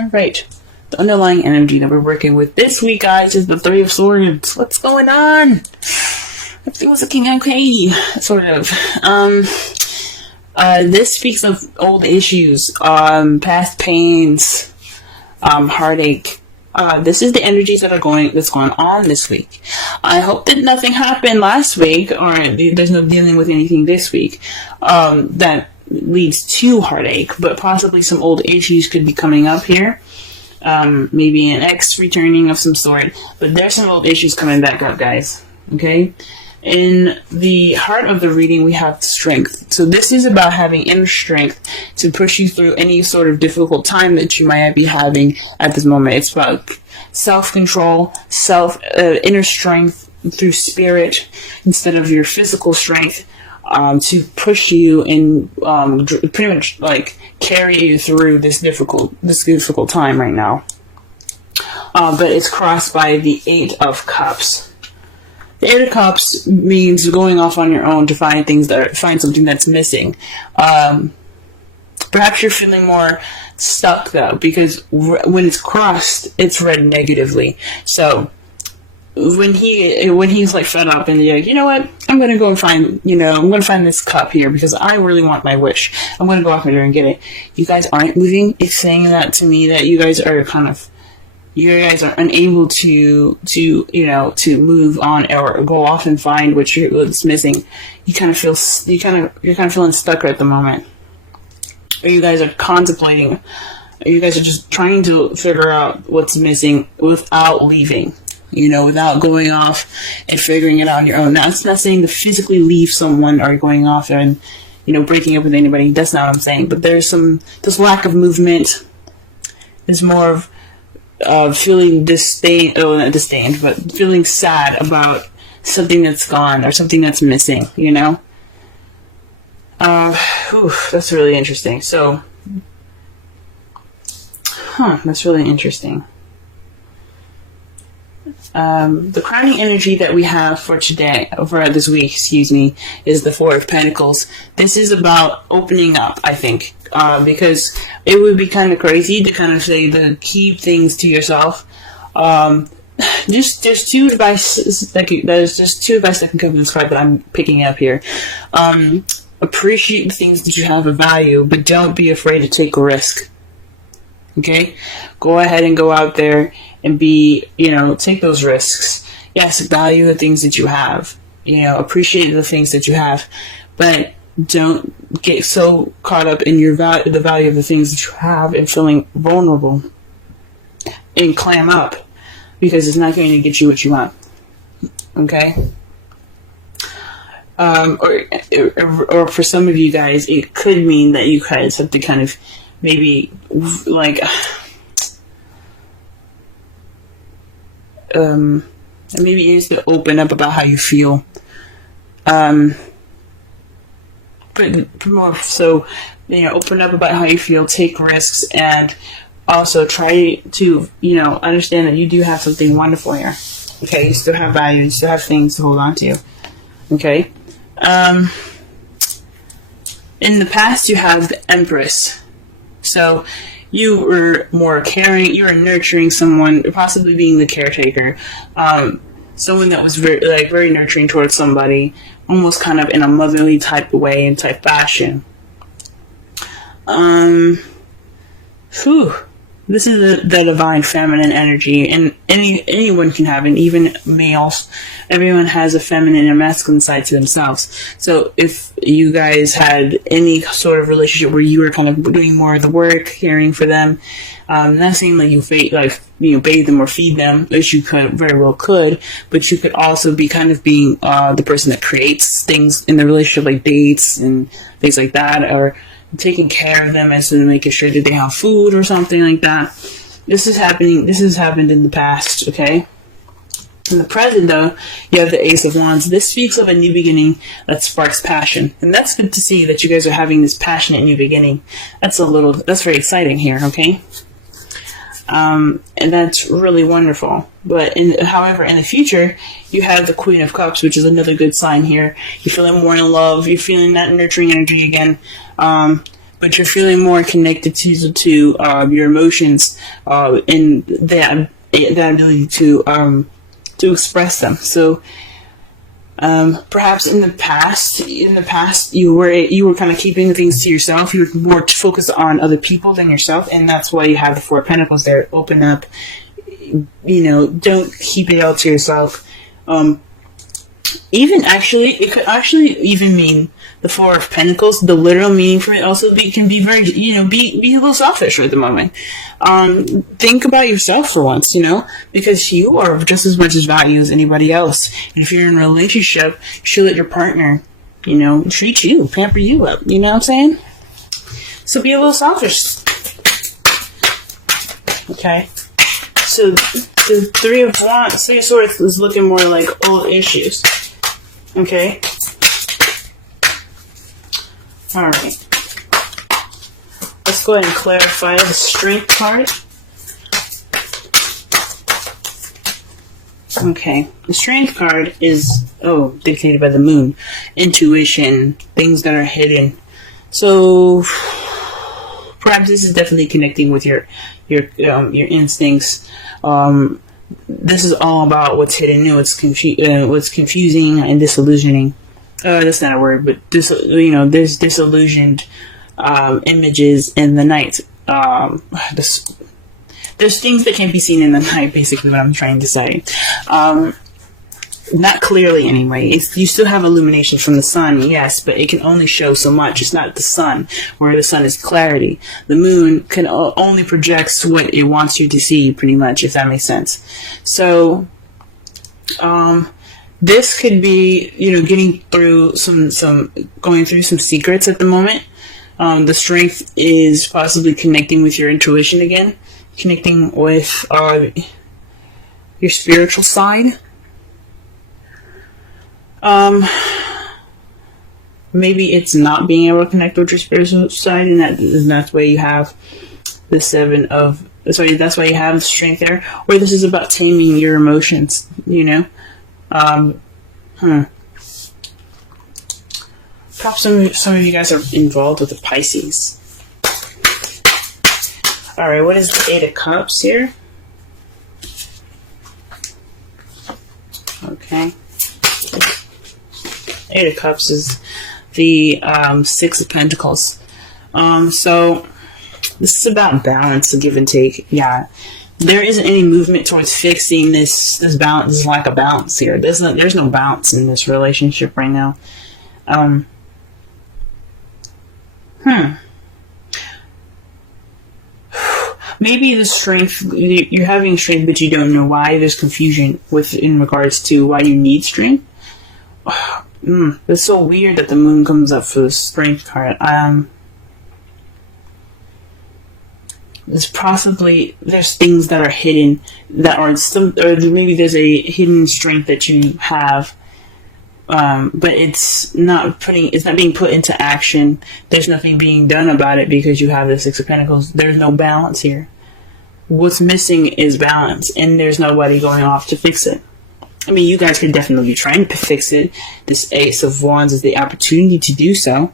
Alright. The underlying energy that we're working with this week, guys, is the Three of Swords. What's going on? Everything was looking okay, sort of. This speaks of old issues, past pains, heartache. This is the energies that's going on this week. I hope that nothing happened last week, or there's no dealing with anything this week, that leads to heartache, but possibly some old issues could be coming up here. Maybe an ex returning of some sort, but there's some old issues coming back up, guys. Okay? In the heart of the reading, we have strength. So this is about having inner strength to push you through any sort of difficult time that you might be having at this moment. It's about self-control, inner strength through spirit instead of your physical strength, to push you and pretty much like carry you through this difficult time right now. But it's crossed by the Eight of Cups. The Eight of Cups means going off on your own to find something that's missing. Perhaps you're feeling more stuck though, because when it's crossed, it's read negatively. So when he's like fed up and you're like, you know what, I'm gonna go and find this cup here because I really want my wish. I'm gonna go off there and get it. You guys aren't moving. It's saying that to me that you guys are unable to move on or go off and find what's missing. You're kind of feeling stuck at the moment. Or you guys are contemplating. Or you guys are just trying to figure out what's missing without leaving. Without going off and figuring it out on your own. Now, it's not saying to physically leave someone or going off there and, breaking up with anybody. That's not what I'm saying. But there's lack of movement. There's more of feeling not disdained, but feeling sad about something that's gone or something that's missing, that's really interesting. So, that's really interesting. The crowning energy that we have for this week, is the Four of Pentacles. This is about opening up, I think, because it would be kind of crazy to kind of say to keep things to yourself. There's two advice that can come from this card that I'm picking up here. Appreciate the things that you have of value, but don't be afraid to take a risk. Okay? Go ahead and go out there and take those risks. Yes, value the things that you have. Appreciate the things that you have, but don't get so caught up in the value of the things that you have and feeling vulnerable and clam up, because it's not going to get you what you want. Okay? Or for some of you guys, it could mean that you guys have to kind of maybe maybe you need to open up about how you feel. But more so, open up about how you feel, take risks, and also try to, understand that you do have something wonderful here. Okay, you still have value, you still have things to hold on to. Okay. In the past, you have the Empress. So you were more caring, you were nurturing someone, possibly being the caretaker. Someone that was very nurturing towards somebody, almost kind of in a motherly type of way and type fashion. This is the divine feminine energy, and anyone can have it, even males. Everyone has a feminine and masculine side to themselves. So if you guys had any sort of relationship where you were kind of doing more of the work, caring for them, not saying that you bathe them or feed them, which you very well could, but you could also be kind of being the person that creates things in the relationship, like dates and things like that, or taking care of them as in making sure that they have food or something like that. This has happened in the past, okay? In the present, though, you have the Ace of Wands. This speaks of a new beginning that sparks passion. And that's good to see that you guys are having this passionate new beginning. That's very exciting here, okay? And that's really wonderful. But however, in the future, you have the Queen of Cups, which is another good sign here. You're feeling more in love. You're feeling that nurturing energy again. but you're feeling more connected to your emotions, and that ability to express them. So perhaps in the past you were kind of keeping things to yourself. You were more focused on other people than yourself, and that's why you have the Four of Pentacles there. Open up, don't keep it all to yourself. Even actually, it could actually even mean the Four of Pentacles. The literal meaning for it also can be very, be a little selfish at the moment. Think about yourself for once, because you are just as much as value as anybody else. And if you're in a relationship, you should let your partner, treat you, pamper you up. You know what I'm saying? So be a little selfish. Okay. So the Three of Swords is looking more like old issues. Okay. Alright. Let's go ahead and clarify the Strength card. Okay. The Strength card is, dictated by the Moon. Intuition. Things that are hidden. So, perhaps this is definitely connecting with your instincts. This is all about what's hidden, what's confusing and disillusioning. That's not a word, but there's disillusioned images in the night. There's things that can't be seen in the night. Basically, what I'm trying to say. Not clearly, anyway. You still have illumination from the sun, yes, but it can only show so much. It's not the sun, where the sun is clarity. The moon can only projects what it wants you to see, pretty much, if that makes sense. So, this could be, getting through going through some secrets at the moment. The Strength is possibly connecting with your intuition again, connecting with your spiritual side. Maybe it's not being able to connect with your spiritual side, and that's why you have the that's why you have the Strength there. Or this is about taming your emotions, Perhaps some of you guys are involved with the Pisces. Alright, what is the Eight of Cups here? Okay. Eight of Cups is the Six of Pentacles. So this is about balance, the give and take. Yeah, there isn't any movement towards fixing this balance, this lack of balance here. There's no balance in this relationship right now. Maybe the Strength, you're having Strength, but you don't know why. There's confusion in regards to why you need Strength. It's so weird that the Moon comes up for the Strength card. There's things that are hidden that are or maybe there's a hidden strength that you have, but it's not being put into action. There's nothing being done about it because you have the Six of Pentacles. There's no balance here. What's missing is balance, and there's nobody going off to fix it. I mean, you guys could definitely be trying to fix it. This Ace of Wands is the opportunity to do so.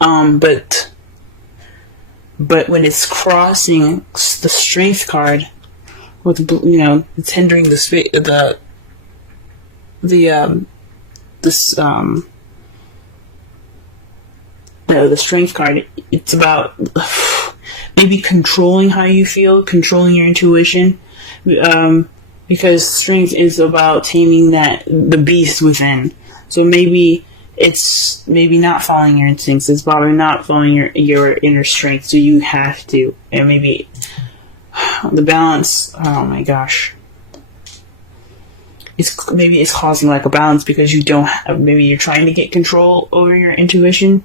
But when it's crossing the Strength card, with it's hindering the Strength card. It's about maybe controlling how you feel, controlling your intuition. Because Strength is about taming the beast within. So maybe it's not following your instincts. It's probably not following your inner strength. So you have to. And maybe the balance. Oh my gosh. Maybe it's causing lack of balance because you don't have. Maybe you're trying to get control over your intuition.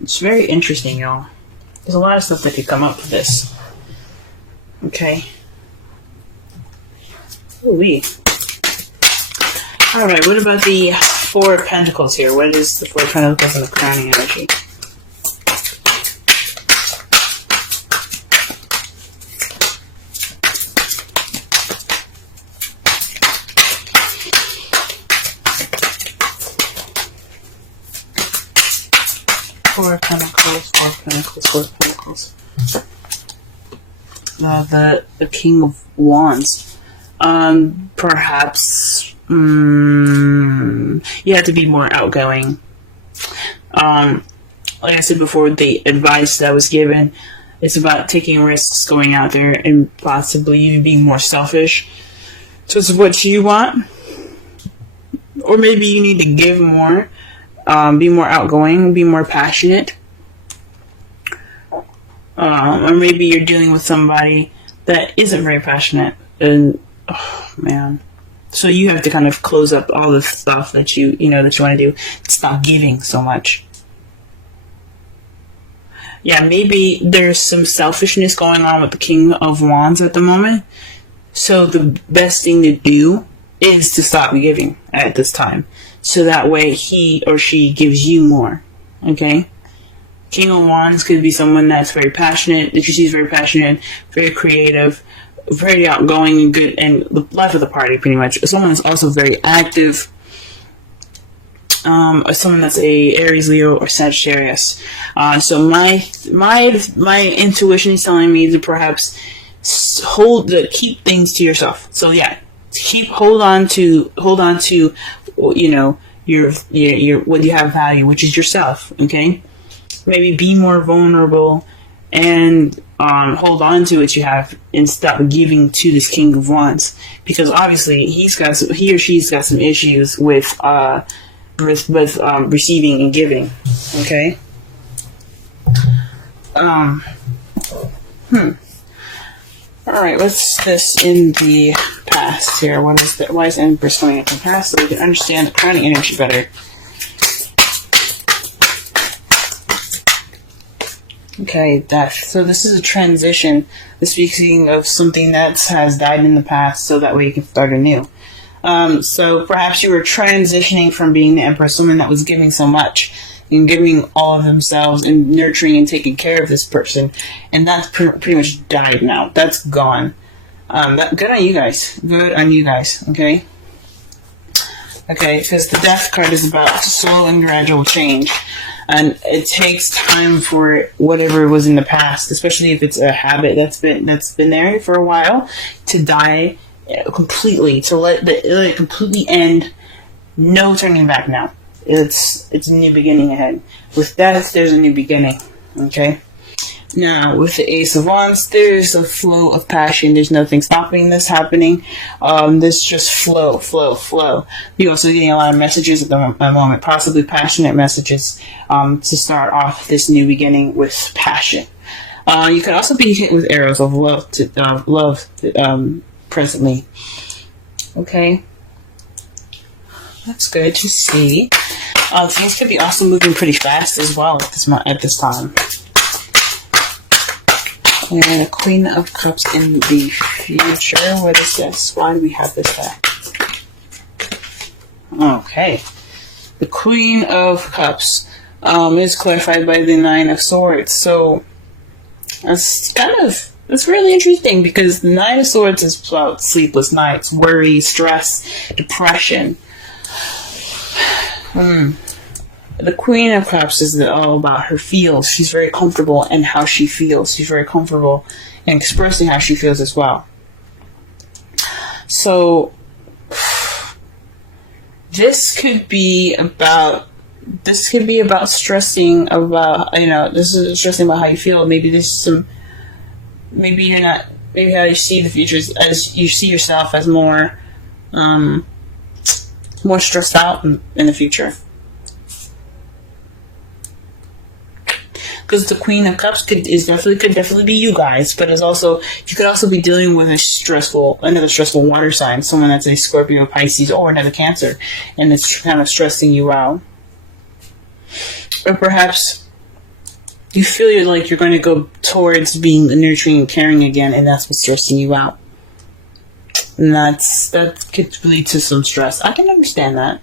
It's very interesting, y'all. There's a lot of stuff that could come up with this. Okay. Ooh-wee. Alright, what about the Four of Pentacles here? What is the Four of Pentacles and the crowning energy? Four of Pentacles, Four of Pentacles, Four of Pentacles. The King of Wands. Perhaps you have to be more outgoing. Like I said before, the advice that was given, it's about taking risks, going out there, and possibly even being more selfish towards what you want. Or maybe you need to give more, be more outgoing, be more passionate. Or maybe you're dealing with somebody that isn't very passionate, and oh man, so you have to kind of close up all the stuff that you want to do. Stop giving so much. Yeah, maybe there's some selfishness going on with the King of Wands at the moment. So the best thing to do is to stop giving at this time, so that way he or she gives you more. Okay. King of Wands could be someone that's very passionate, that you see is very passionate, very creative, very outgoing and good, and the life of the party, pretty much. Someone that's also very active, or someone that's a Aries, Leo, or Sagittarius. So my intuition is telling me to perhaps keep things to yourself. So yeah, hold on to your what you have value, which is yourself. Okay. Maybe be more vulnerable and hold on to what you have and stop giving to this King of Wands, because obviously he or she's got some issues with receiving and giving. Okay. All right. What's this in the past here? What is that? Why is Empress coming up in the past, so we can understand the crowning energy better? Okay, death. So this is a transition. This speaking of something that has died in the past, so that way you can start anew. So perhaps you were transitioning from being the Empress, someone that was giving so much and giving all of themselves and nurturing and taking care of this person, and that's pretty much died now. That's gone. Good on you guys. Good on you guys. Okay. Okay, because the Death card is about slow and gradual change. And it takes time for whatever was in the past, especially if it's a habit that's been there for a while, to die completely, to let it completely end. No turning back now. It's a new beginning ahead. With death, there's a new beginning. Okay. Now, with the Ace of Wands, there's a flow of passion. There's nothing stopping this happening. This just flow. You're also getting a lot of messages at the moment, possibly passionate messages, to start off this new beginning with passion. You can also be hit with arrows of love, presently. Okay. That's good to see. Things could be also moving pretty fast as well at this time. And the Queen of Cups in the future. What is this? Why do we have this back? Okay. The Queen of Cups is clarified by the Nine of Swords. So that's really interesting, because the Nine of Swords is about sleepless nights, worry, stress, depression. The Queen of Cups is all about her feels. She's very comfortable in how she feels. She's very comfortable in expressing how she feels as well. So this could be about stressing about, this is stressing about how you feel. Maybe how you see the future as you see yourself as more stressed out in the future. Because the Queen of Cups could definitely be you guys, but you could also be dealing with another stressful water sign, someone that's a Scorpio, Pisces, or another Cancer, and it's kind of stressing you out. Or perhaps you feel like you're going to go towards being nurturing and caring again, and that's what's stressing you out. And that could lead to some stress. I can understand that.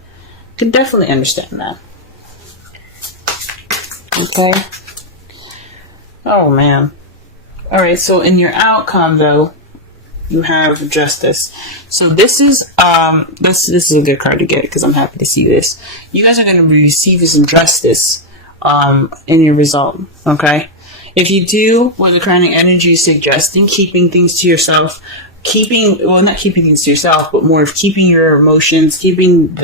Can definitely understand that. Okay. Oh man. Alright, so in your outcome though, you have Justice. So this is a good card to get, because I'm happy to see this. You guys are going to be receiving some justice in your result. Okay, if you do what the Crown Energy is suggesting, keeping things to yourself, not keeping things to yourself, but more of keeping your emotions, keeping keep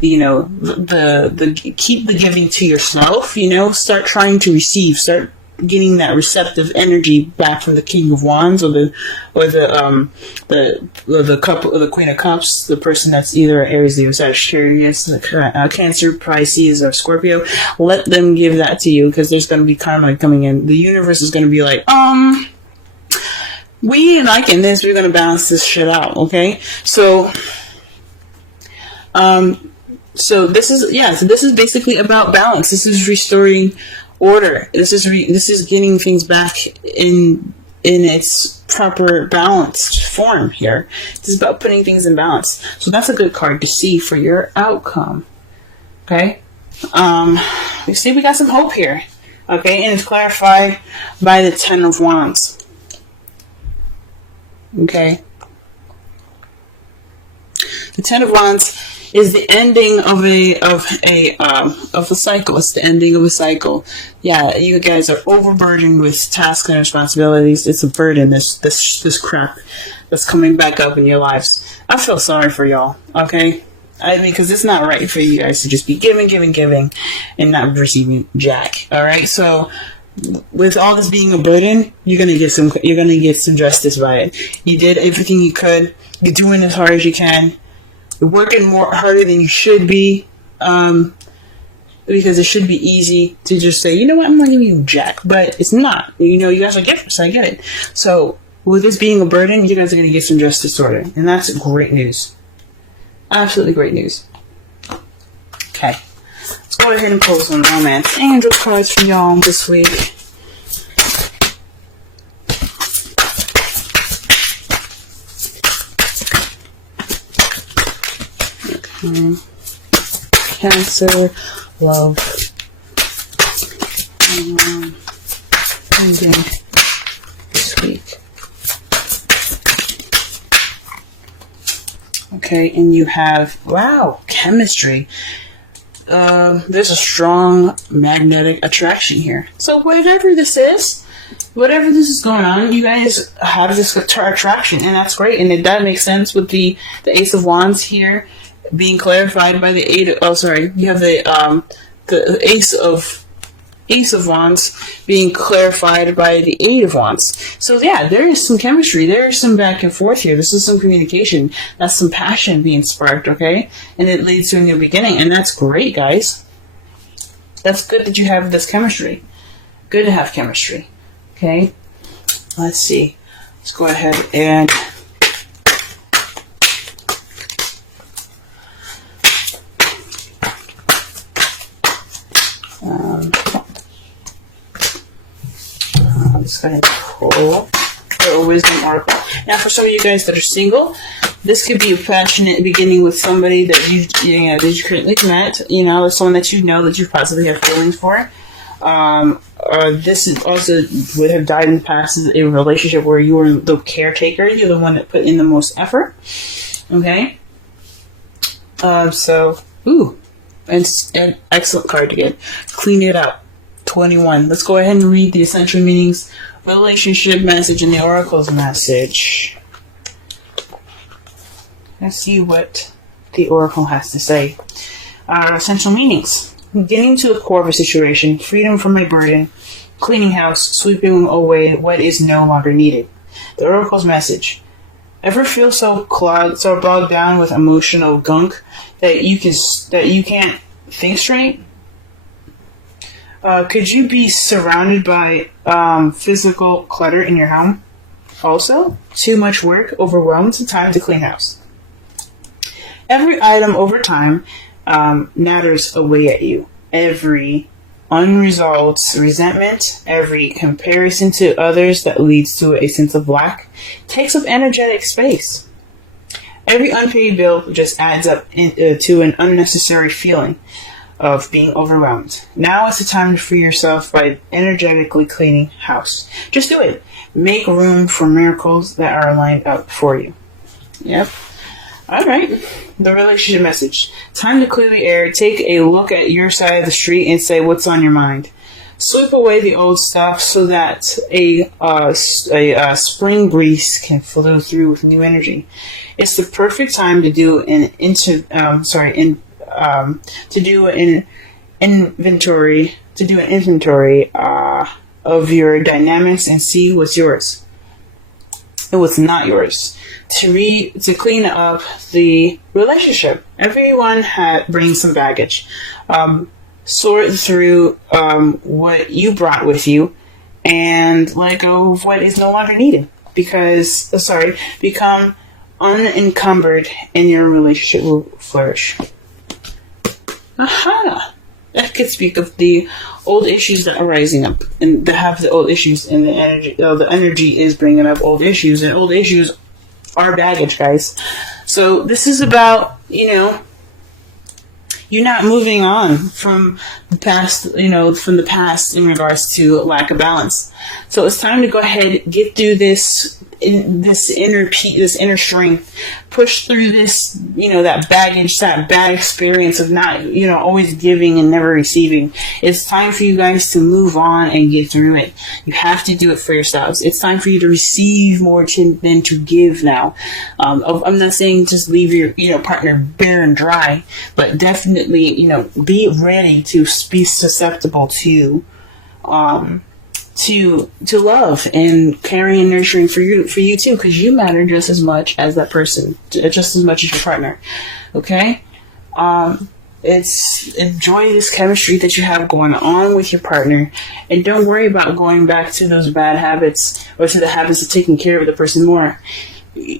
the giving to yourself. Start trying to receive, start getting that receptive energy back from the King of Wands or the Queen of Cups, the person that's either Aries, Leo, Sagittarius, Cancer, Pisces, or Scorpio. Let them give that to you, because there's going to be karma coming in. The universe is going to be like, we ain't liking this. We're going to balance this shit out. Okay, so this is basically about balance. This is restoring order. This is getting things back in its proper balanced form here. This is about putting things in balance. So that's a good card to see for your outcome. Okay. We see we got some hope here. Okay, and it's clarified by the Ten of Wands. Okay. The Ten of Wands is the ending of a cycle. It's the ending of a cycle. Yeah, you guys are overburdened with tasks and responsibilities. It's a burden. This crap that's coming back up in your lives. I feel sorry for y'all. Okay, because it's not right for you guys to just be giving, and not receiving jack. All right, so with all this being a burden, you're gonna get some justice by it. You did everything you could. You're doing as hard as you can. You're working harder than you should be, because it should be easy to just say, you know what, I'm not giving you jack, but it's not. You guys are givers, I get it. So with this being a burden, you guys are going to get some justice sorted, and that's great news. Absolutely great news. Okay, let's go ahead and pull some romance angel cards for y'all this week. Cancer, love, ending this week. Okay, and you have, wow, chemistry. There's a strong magnetic attraction here. So whatever this is going on, you guys have this attraction, and that's great. And that makes sense with the Ace of Wands here being clarified by the you have the Ace of Wands being clarified by the Eight of Wands. So yeah, there is some chemistry. There is some back and forth here. This is some communication. That's some passion being sparked, okay? And it leads to a new beginning, and that's great, guys. That's good that you have this chemistry. Good to have chemistry. Okay? Let's see. Let's go ahead and let's go ahead and pull a wisdom oracle. Now, for some of you guys that are single, this could be a passionate beginning with somebody that you currently met. Or someone that that you possibly have feelings for. This is also would have died in the past as a relationship where you were the caretaker. You're the one that put in the most effort. Okay. An excellent card to get. Clean it up. 21. Let's go ahead and read the essential meanings, relationship message, and the oracle's message. Let's see what the oracle has to say. Essential meanings. Getting to the core of a situation, freedom from a burden, cleaning house, sweeping away what is no longer needed. The oracle's message. Ever feel so bogged down with emotional gunk that you can't think straight? Could you be surrounded by physical clutter in your home? Also, too much work, overwhelmed, time to clean house. Every item over time natters away at you. Every unresolved resentment, every comparison to others that leads to a sense of lack, takes up energetic space. Every unpaid bill just adds up to an unnecessary feeling of being overwhelmed. Now is the time to free yourself by energetically cleaning house. Just do it. Make room for miracles that are lined up for you. Yep. All right. The relationship message. Time to clear the air. Take a look at your side of the street and say what's on your mind. Sweep away the old stuff so that a spring breeze can flow through with new energy. It's the perfect time to do an inventory of your dynamics and see what's yours and what's not yours. To clean up the relationship. Everyone brings some baggage. Sort through what you brought with you and let go of what is no longer needed. Become unencumbered and your relationship will flourish. Aha! That could speak of the old issues that are rising up and that have the old issues and the energy. The energy is bringing up old issues, and old issues are baggage, guys. So this is about, you're not moving on from the past, from the past in regards to lack of balance. So it's time to go ahead, get through this inner strength, push through this, that baggage, that bad experience of not, always giving and never receiving. It's time for you guys to move on and get through it. You have to do it for yourselves. It's time for you to receive more than to give now. I'm not saying just leave your, partner bare and dry, but definitely, be ready to be susceptible to love and caring and nurturing for you too, because you matter just as much as that person, just as much as your partner. Okay? Enjoy this chemistry that you have going on with your partner, and don't worry about going back to those bad habits or to the habits of taking care of the person more.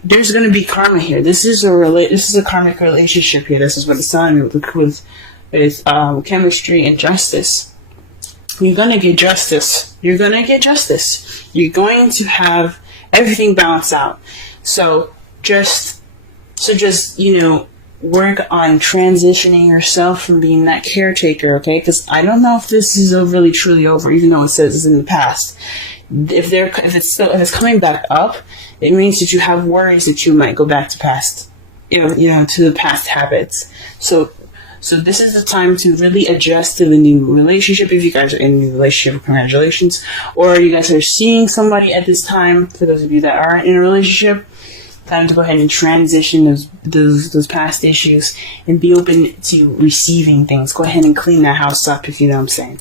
There's going to be karma here. This is a karmic relationship here. This is what it's telling me with chemistry and justice. You're going to get justice. You're going to have everything balanced out. So just work on transitioning yourself from being that caretaker, okay? Because I don't know if this is really truly over, even though it says it's in the past. If it's coming back up, it means that you have worries that you might go back to past, to the past habits. So this is the time to really adjust to the new relationship. If you guys are in a new relationship, congratulations. Or you guys are seeing somebody at this time, for those of you that aren't in a relationship, time to go ahead and transition those past issues and be open to receiving things. Go ahead and clean that house up, if you know what I'm saying.